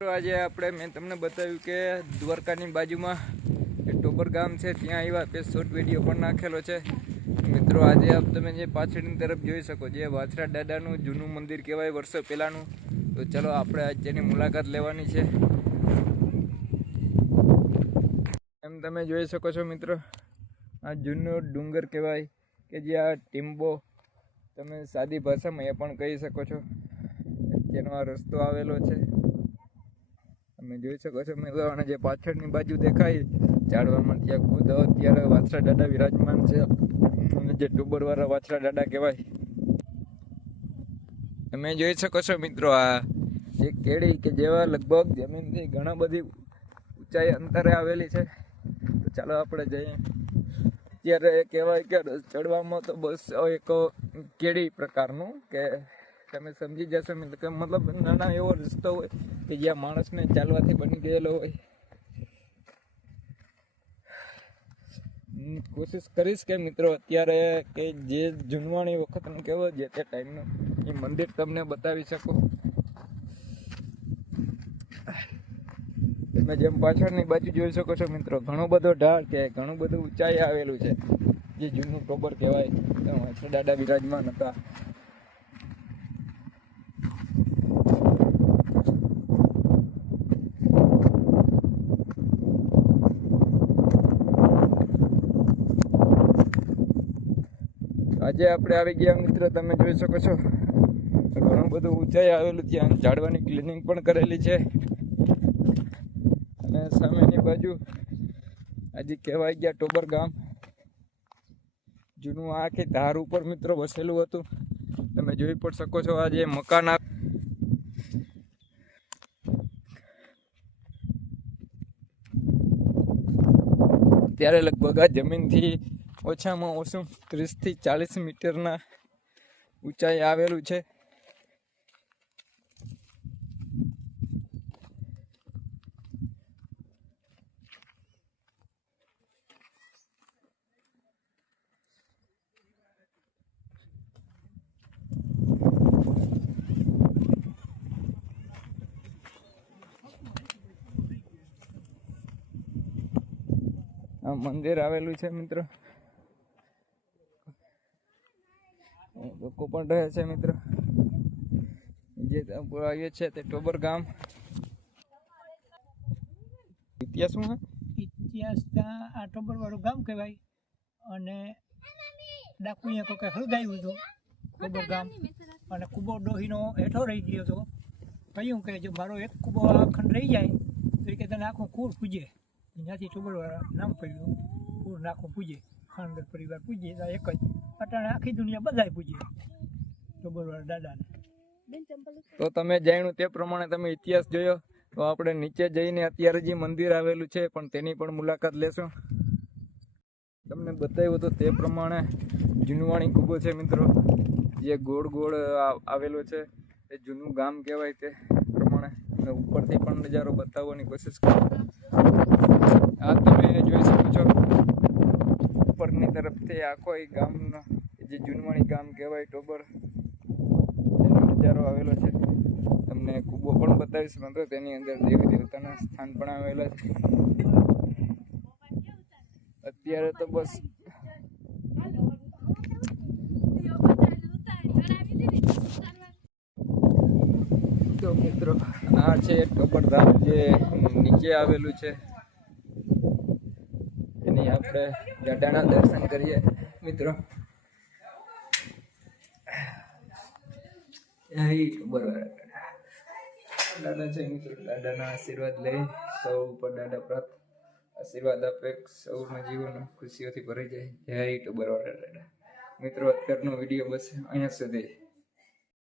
આજે આપણે મેં તમને બતાવ્યું કે દ્વારકાની બાજુમાં એક ટોબર ગામ છે, ત્યાં આવ્યા તે શોર્ટ વીડિયો પણ નાખેલો છે. મિત્રો, આજે આપ તમે જે પાછળની તરફ જોઈ શકો, જે વાછરા દાદાનું જૂનું મંદિર કહેવાય, વર્ષો પહેલાંનું. તો ચલો, આપણે આજ તેની મુલાકાત લેવાની છે. એમ તમે જોઈ શકો છો, મિત્રો, આ જૂનો ડુંગર કહેવાય કે જે આ ટીમ્બો તમે સાદી ભાષામાં એ પણ કહી શકો છો. તેનો આ રસ્તો આવેલો છે. તમે જોઈ શકો છો મિત્રો અને જે પાછળની બાજુ દેખાય ઝાડવામાં ત્યાં ખુદ અત્યારે વાછરા દાદા વિરાજમાન છે. અને જે ટુબરવાળા વાછરા દાદા કહેવાય. તમે જોઈ શકો છો મિત્રો, આ એક કેળી કે જેવા લગભગ જમીનથી ઘણા બધી ઊંચાઈ અંતરે આવેલી છે. તો ચાલો આપણે જઈએ. અત્યારે કહેવાય કે ચડવામાં તો બસ એક કેળી પ્રકારનું કે તમે સમજી જશો મિત્ર કે મતલબ નાના એવો રસ્તો હોય કે જ્યાં માણસને ચાલવાથી બની ગયેલો હોય. કોશિશ કરીશ કે મિત્રો અત્યારે કે જે જૂનવાણી વખતનું કેવો જે તે ટાઈમનું, એ મંદિર તમને બતાવી શકો. તમે જેમ પાછળની બાજુ જોઈ શકો છો મિત્રો, ઘણો બધો ઢાળ કે ઘણું બધું ઊંચાઈ આવેલું છે. જે જૂનું ટોબર કહેવાય છે દાદા વિરાજમાન હતા. આજે આપણે આવી ગયા મિત્રો, તમે જોઈ શકો છો. ઘણું બધું ઊંચાઈ આવેલું ત્યાં. ઝાડવાની ક્લિનિંગ પણ કરેલી છે. અને સામેની બાજુ આજે કહેવાય ગયા ટોબર ગામ. જૂનું આખી ધાર ઉપર મિત્રો વસેલું હતું. તમે જોઈ પણ શકો છો આ જે મકાન આ ત્યારે લગભગ આ જમીનથી ઓછામાં ઓછું ત્રીસથી ચાલીસ મીટરના ઊંચાઈ આવેલું છે. આ મંદિર આવેલું છે મિત્રો. લોકો પણ રહે છે મિત્રો. જે આવ્યો છે તે ટોબર ગામ. ઇતિહાસ શું હે ઇતિહાસ ત્યાં આ ટોબર વાળું ગામ કહેવાય. અને ડાકુએ કોઈ હળગાવ્યું હતું. કુબો ગામ. અને કુબો ડોહીનો હેઠો રહી ગયો હતો. કહ્યું કે જો મારો એક કુબો અખંડ રહી જાય, તો એ કે તને આખું કુર પૂજે. ત્યાંથી ટોબરવાળા નામ પડ્યું. કુર નાખું પૂજે. ખાનગર પરિવાર પૂજે. એક જ. અટાણે આખી દુનિયા બધાય પૂજે ટોબરવાળા દાદાને. તો તમે જાણ્યું તે પ્રમાણે તમે ઇતિહાસ જોયો તો આપણે નીચે જઈને અત્યારે જે મંદિર આવેલું છે પણ તેની પણ મુલાકાત લેશું. તમને બતાવ્યું તો તે પ્રમાણે જૂનવાણી કૂબો છે મિત્રો. જે ગોળ ગોળ આવેલો છે એ જૂનું ગામ કહેવાય તે પ્રમાણે. અને ઉપરથી પણ નજારો બતાવવાની કોશિશ કરો. આ તમે જોઈ શકો છો. ઉપરની તરફથી આખો એ ગામનો, જે જૂનવાણી ગામ કહેવાય, ટોબર તેનો નજારો આવેલો છે. તમને કૂબો પણ બતાવીશ મિત્રો તેની અંદર દેવી દેવતાના સ્થાન પણ આવેલા છે. અત્યારે તો બસ તો મિત્રો, આ છે ટોપરધામ જે નીચે આવેલું છે. એની આપણે દાદાના દર્શન કરીએ. મિત્રો. બરોબર. દાદા છે મિત્રો, દાદાના આશીર્વાદ લઈ સૌ ઉપર દાદા પ્રાપ્ત. આશીર્વાદ આપે, સૌના જીવન ખુશીઓથી ભરી જાય. જય ટુબરવાળા દાદા. મિત્રો, અત્યારનો વીડિયો બસ અહીંયા સુધી.